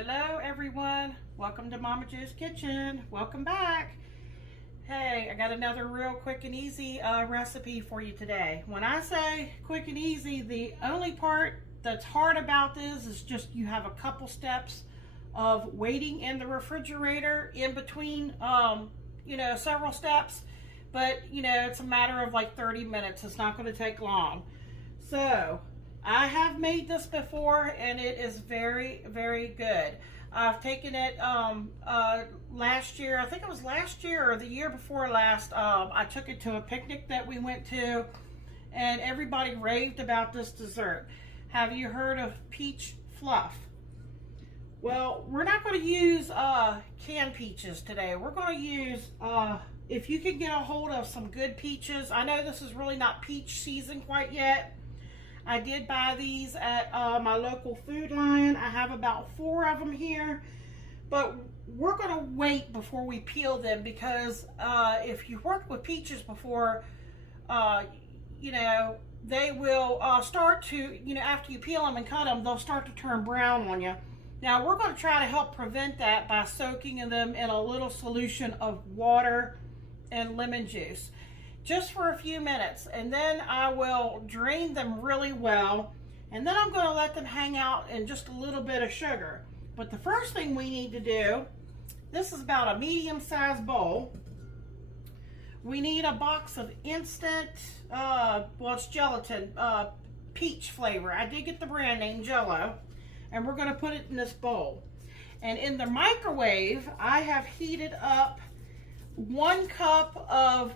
Hello everyone, welcome to Momma Jo's Kitchen. Welcome back. Hey, I got another real quick and easy recipe for you today. When I say quick and easy, the only part that's hard about this is just you have a couple steps of waiting in the refrigerator in between several steps, but it's a matter of like 30 minutes. It's not going to take long. So I have made this before and it is very, very good. I've taken it last year, I think it was last year or the year before last. I took it to a picnic that we went to and everybody raved about this dessert. Have you heard of peach fluff? Well, we're not going to use canned peaches today. We're going to use, if you can get a hold of some good peaches. I know this is really not peach season quite yet. I did buy these at my local Food Lion. I have about 4 of them here, but we're going to wait before we peel them because if you've worked with peaches before, they will start to, after you peel them and cut them, they'll start to turn brown on you. Now we're going to try to help prevent that by soaking them in a little solution of water and lemon juice. Just for a few minutes, and then I will drain them really well, and then I'm going to let them hang out in just a little bit of sugar. But the first thing we need to do, this is about a medium-sized bowl. We need a box of instant, it's gelatin, peach flavor. I did get the brand name Jello, and we're going to put it in this bowl. And in the microwave, I have heated up 1 cup of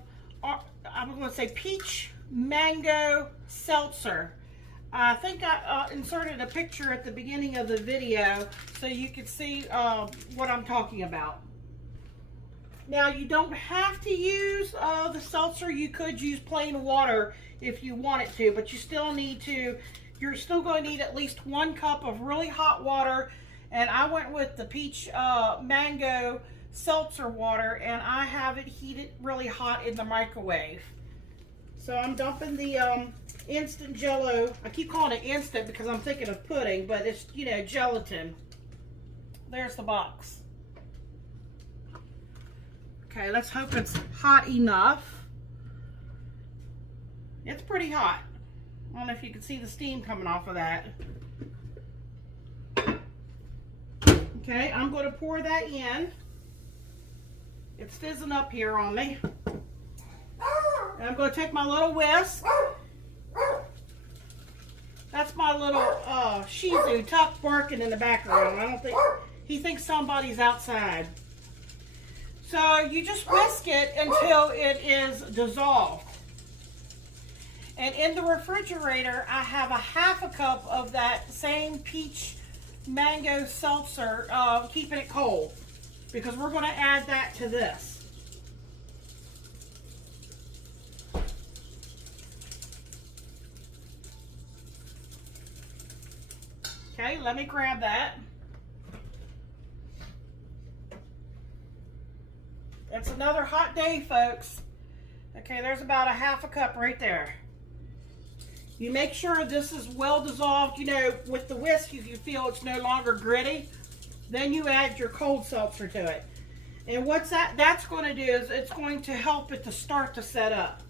I'm going to say peach mango seltzer. I think I inserted a picture at the beginning of the video so you could see what I'm talking about. Now you don't have to use the seltzer. You could use plain water if you wanted to, but you still need to. You're still going to need at least 1 cup of really hot water, and I went with the peach mango seltzer water, and I have it heated really hot in the microwave. So I'm dumping the instant Jello. I keep calling it instant because I'm thinking of pudding, but it's gelatin. There's the box. Okay, let's hope it's hot enough. It's pretty hot. I don't know if you can see the steam coming off of that. Okay, I'm going to pour that in. It's fizzing up here on me. And I'm going to take my little whisk. That's my little Shih Tzu Tuck barking in the background. I don't think he thinks somebody's outside. So you just whisk it until it is dissolved. And in the refrigerator, I have a ½ cup of that same peach mango seltzer, keeping it cold, because we're going to add that to this. Okay, let me grab that. It's another hot day, folks. Okay, there's about a ½ cup right there. You make sure this is well dissolved. With the whisk, if you feel it's no longer gritty, then you add your cold seltzer to it. And what's that's going to do is it's going to help it to start to set up.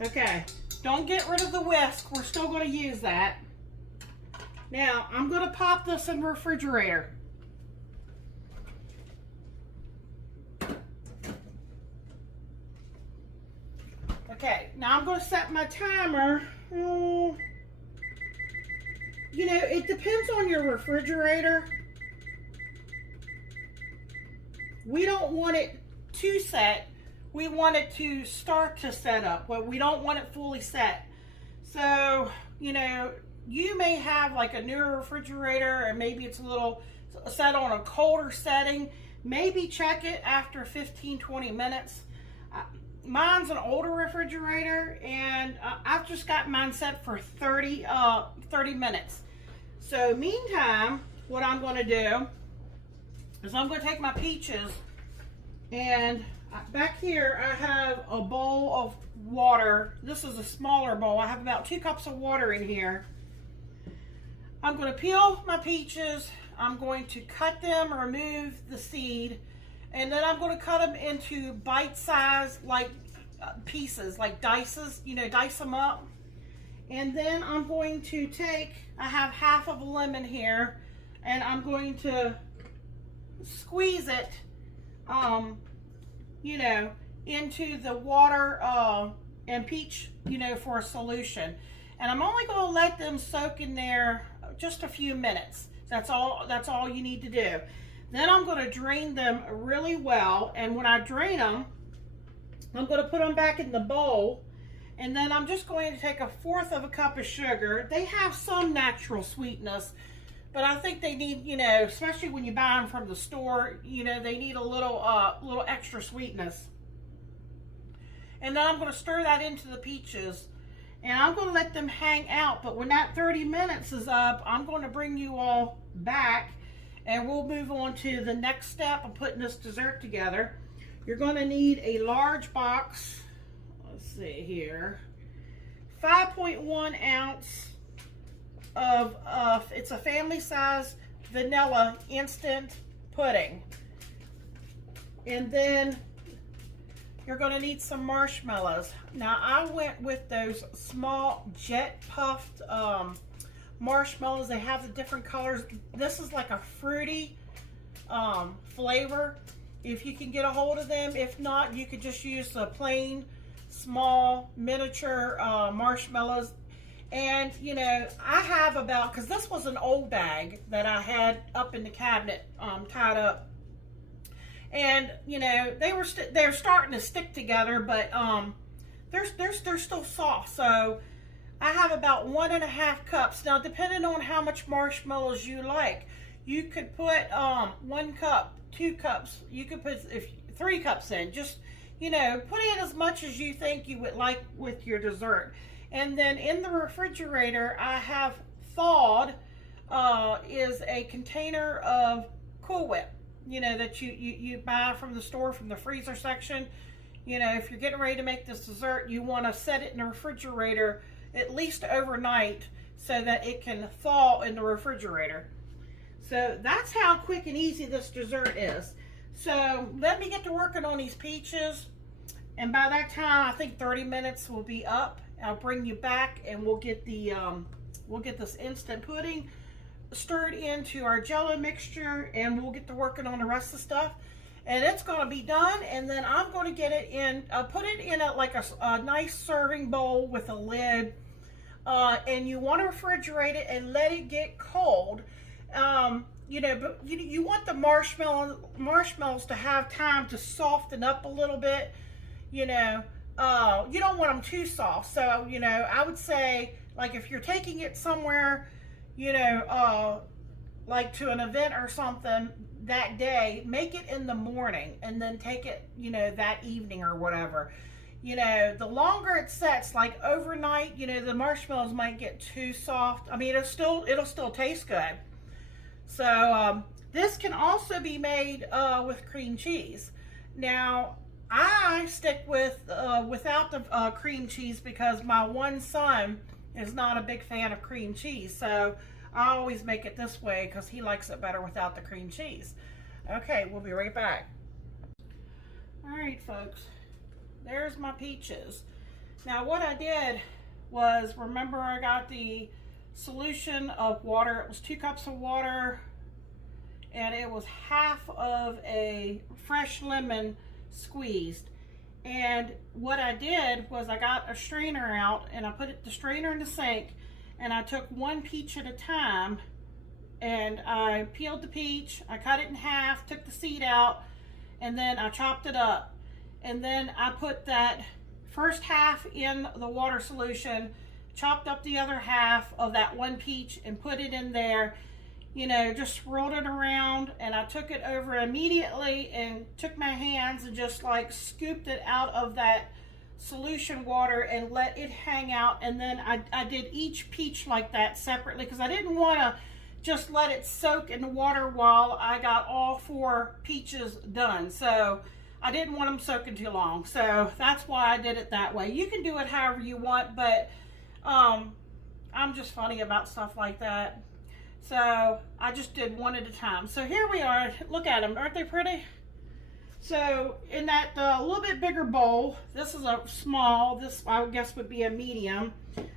Okay, don't get rid of the whisk. We're still going to use that. Now, I'm going to pop this in the refrigerator. Okay, now I'm going to set my timer. It depends on your refrigerator. We don't want it to set. We want it to start to set up, but we don't want it fully set. So, you may have like a newer refrigerator, and maybe it's a little set on a colder setting. Maybe check it after 15-20 minutes. Mine's an older refrigerator, and I've just got mine set for 30 minutes. So meantime, what I'm going to do is I'm going to take my peaches, and back here I have a bowl of water. This is a smaller bowl. I have about 2 cups of water in here. I'm going to peel my peaches. I'm going to cut them, remove the seed, and then I'm going to cut them into bite-sized like pieces, like dices, you know, dice them up. And then I'm going to take, I have half of a lemon here, and I'm going to squeeze it, you know, into the water and peach, you know, for a solution. And I'm only going to let them soak in there just a few minutes. That's all you need to do. Then I'm going to drain them really well, and when I drain them, I'm going to put them back in the bowl, and then I'm just going to take 1/4 cup of sugar. They have some natural sweetness, but I think they need, you know, especially when you buy them from the store, you know, they need a little extra sweetness. And then I'm going to stir that into the peaches, and I'm going to let them hang out. But when that 30 minutes is up, I'm going to bring you all back, and we'll move on to the next step of putting this dessert together. You're going to need a large box. Let's see here. 5.1 ounce of it's a family size vanilla instant pudding. And then you're going to need some marshmallows. Now I went with those small jet puffed marshmallows. They have the different colors. This is like a fruity flavor, if you can get a hold of them. If not, you could just use the plain small miniature marshmallows. And you know, I have about, because this was an old bag that I had up in the cabinet tied up, and you know, they're starting to stick together, but they're still soft. So I have about 1.5 cups. Now, depending on how much marshmallows you like, you could put 1 cup, 2 cups. You could put 3 cups in. Just, you know, put in as much as you think you would like with your dessert. And then in the refrigerator, I have thawed is a container of Cool Whip. You know, that you buy from the store, from the freezer section. You know, if you're getting ready to make this dessert, you want to set it in the refrigerator at least overnight so that it can thaw in the refrigerator. So that's how quick and easy this dessert is. So let me get to working on these peaches, and by that time I think 30 minutes will be up. I'll bring you back, and we'll get this instant pudding stirred into our Jello mixture, and we'll get to working on the rest of the stuff. And it's going to be done, and then I'm going to get it in, put it in a nice serving bowl with a lid, and you want to refrigerate it and let it get cold. You know, but you want the marshmallows to have time to soften up a little bit. You know, you don't want them too soft. So, you know, I would say, like, if you're taking it somewhere, you know, like to an event or something that day, make it in the morning and then take it, you know, that evening or whatever. You know, the longer it sets, like overnight, you know, the marshmallows might get too soft. I mean, it'll still taste good. So this can also be made with cream cheese. Now I stick with without the cream cheese because my one son is not a big fan of cream cheese, so I always make it this way because he likes it better without the cream cheese. Okay, we'll be right back. All right, folks, there's my peaches. Now what I did was, remember, I got the solution of water. It was 2 cups of water, and it was half of a fresh lemon squeezed. And what I did was I got a strainer out, and I put the strainer in the sink, and I took 1 peach at a time, and I peeled the peach, I cut it in half, took the seed out, and then I chopped it up. And then I put that first half in the water solution, chopped up the other half of that 1 peach and put it in there. You know, just swirled it around, and I took it over immediately and took my hands and just like scooped it out of that solution water and let it hang out. And then I did each peach like that separately because I didn't want to just let it soak in the water while I got all 4 peaches done. So I didn't want them soaking too long. So that's why I did it that way. You can do it however you want, but I'm just funny about stuff like that. So I just did one at a time. So here we are. Look at them. Aren't they pretty? So in that little bit bigger bowl, this is a small, this I guess would be a medium.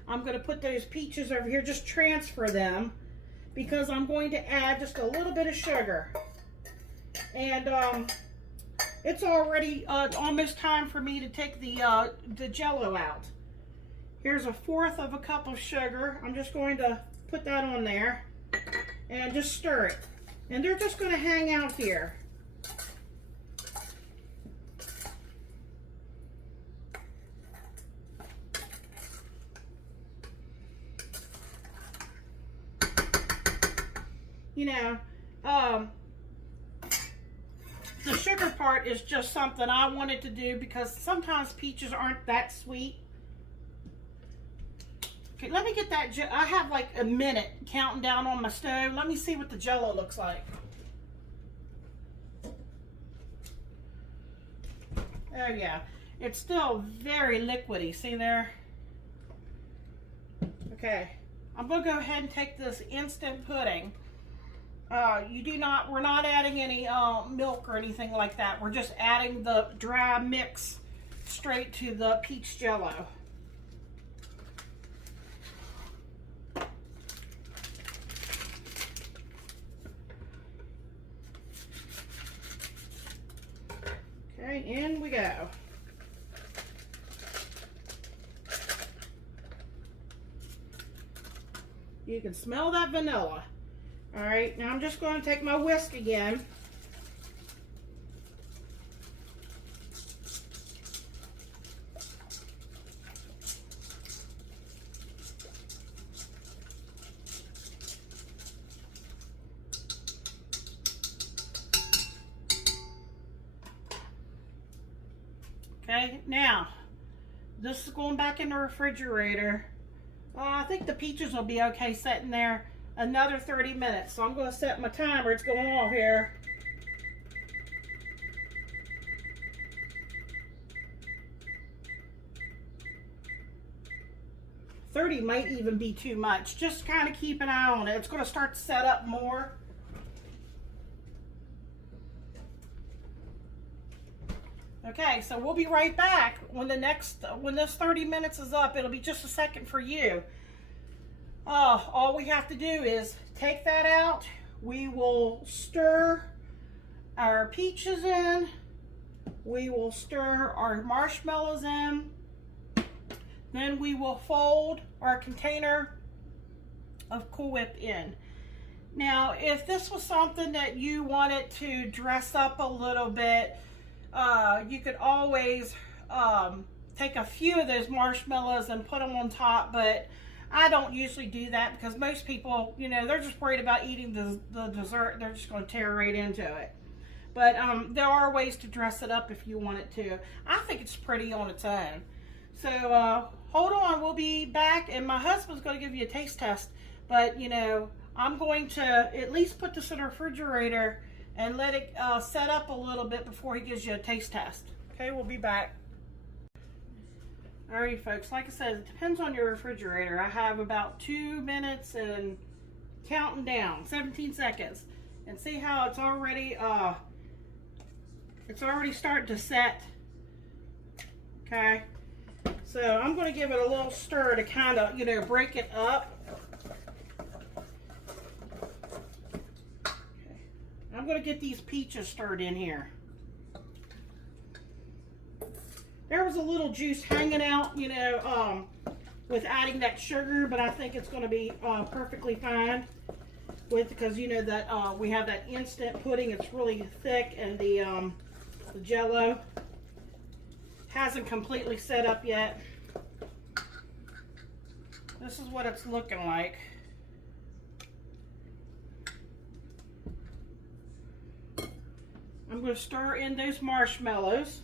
I'm going to put those peaches over here, just transfer them, because I'm going to add just a little bit of sugar. And it's already almost time for me to take the Jell-O out. Here's 1/4 cup of sugar. I'm just going to put that on there and just stir it. And they're just going to hang out here. You know, the sugar part is just something I wanted to do because sometimes peaches aren't that sweet. Okay, let me get that. I have like a minute counting down on my stove. Let me see what the Jell-O looks like. Oh yeah, it's still very liquidy. See there? Okay, I'm gonna go ahead and take this instant pudding. We're not adding any milk or anything like that. We're just adding the dry mix straight to the peach Jell-O. Okay, in we go. You can smell that vanilla. All right, now I'm just going to take my whisk again. Okay, now this is going back in the refrigerator. I think the peaches will be okay sitting there another 30 minutes. So I'm going to set my timer. It's going off here. $30 might even be too much. Just kind of keep an eye on it. It's going to start to set up more. Okay, so we'll be right back when this 30 minutes is up. It'll be just a second for you. All we have to do is take that out. We will stir our peaches in. We will stir our marshmallows in. Then we will fold our container of Cool Whip in. Now, if this was something that you wanted to dress up a little bit, you could always take a few of those marshmallows and put them on top, but I don't usually do that because most people, you know, they're just worried about eating the dessert. They're just going to tear right into it. But there are ways to dress it up if you want it to. I think it's pretty on its own. So hold on, we'll be back, and my husband's going to give you a taste test. But, you know, I'm going to at least put this in the refrigerator and let it set up a little bit before he gives you a taste test. Okay, we'll be back. Alright folks, like I said, it depends on your refrigerator. I have about 2 minutes and counting down, 17 seconds. And see how it's already starting to set. Okay, so I'm going to give it a little stir to kind of, you know, break it up. Okay. I'm going to get these peaches stirred in here. There was a little juice hanging out, you know, with adding that sugar, but I think it's going to be perfectly fine because you know that we have that instant pudding. It's really thick, and the Jell-O hasn't completely set up yet. This is what it's looking like. I'm going to stir in those marshmallows.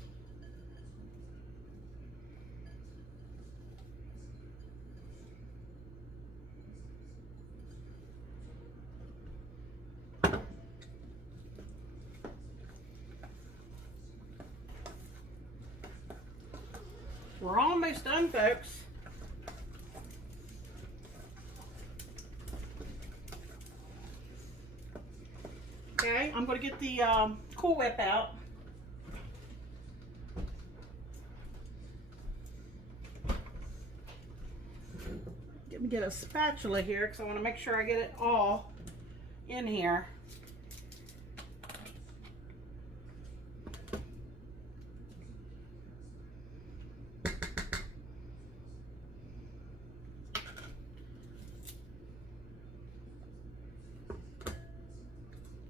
We're almost done, folks. Okay, I'm going to get the Cool Whip out. Let me get a spatula here because I want to make sure I get it all in here.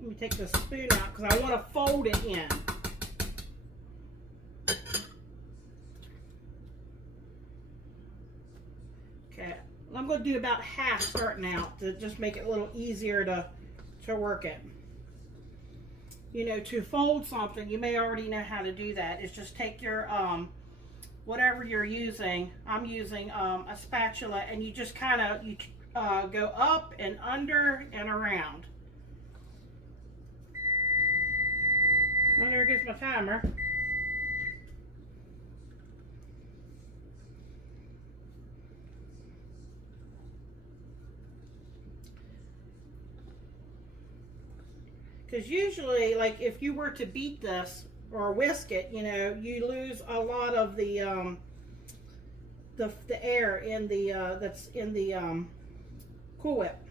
Let me take the spoon out because I want to fold it in. Okay, I'm going to do about half starting out to just make it a little easier to work it. You know, to fold something, you may already know how to do that. It's just take your, whatever you're using. I'm using a spatula, and you just kind of, go up and under and around. Well, there goes my timer. Because usually, like if you were to beat this or whisk it, you know, you lose a lot of the air in the that's in the Cool Whip.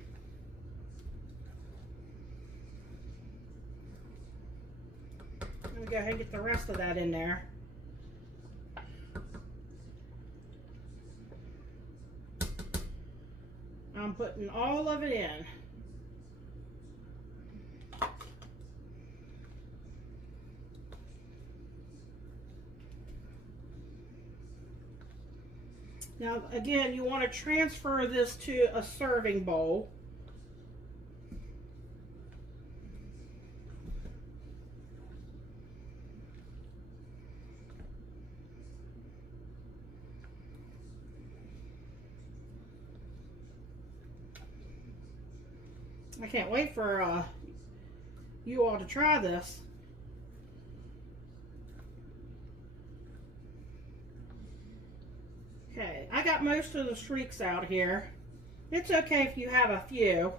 Let me go ahead and get the rest of that in there. I'm putting all of it in. Now, again, you want to transfer this to a serving bowl. I can't wait for you all to try this. Okay, I got most of the streaks out here. It's okay if you have a few.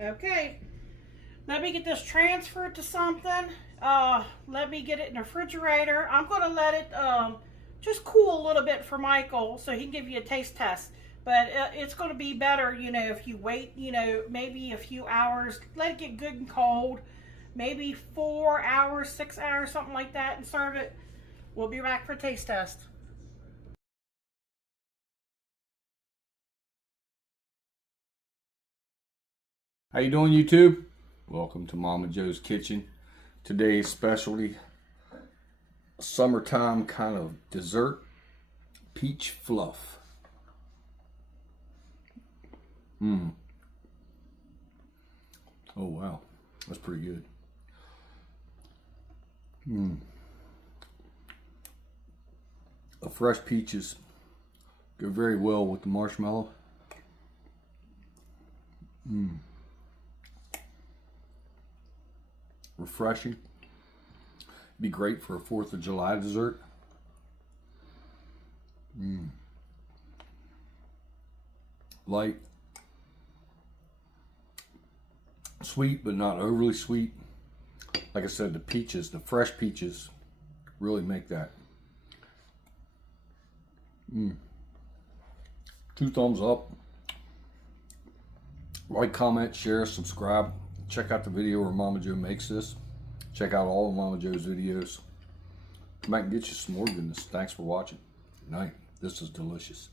Okay, let me get this transferred to something. Let me get it in the refrigerator. I'm going to let it just cool a little bit for Michael so he can give you a taste test. But it's going to be better, you know, if you wait, you know, maybe a few hours, let it get good and cold, maybe 4 hours, 6 hours, something like that, and serve it. We'll be back for a taste test. How you doing, YouTube? Welcome to Momma Jo's Kitchen. Today's specialty, summertime kind of dessert, peach fluff. Oh wow, that's pretty good. The fresh peaches go very well with the marshmallow. Refreshing. Be great for a 4th of July dessert. Light, sweet, but not overly sweet. Like I said, the peaches, the fresh peaches, really make that. 2 thumbs up. Like, comment, share, subscribe. Check out the video where Momma Jo makes this. Check out all of Momma Jo's videos. Come back and get you some more goodness. Thanks for watching. Good night. This is delicious.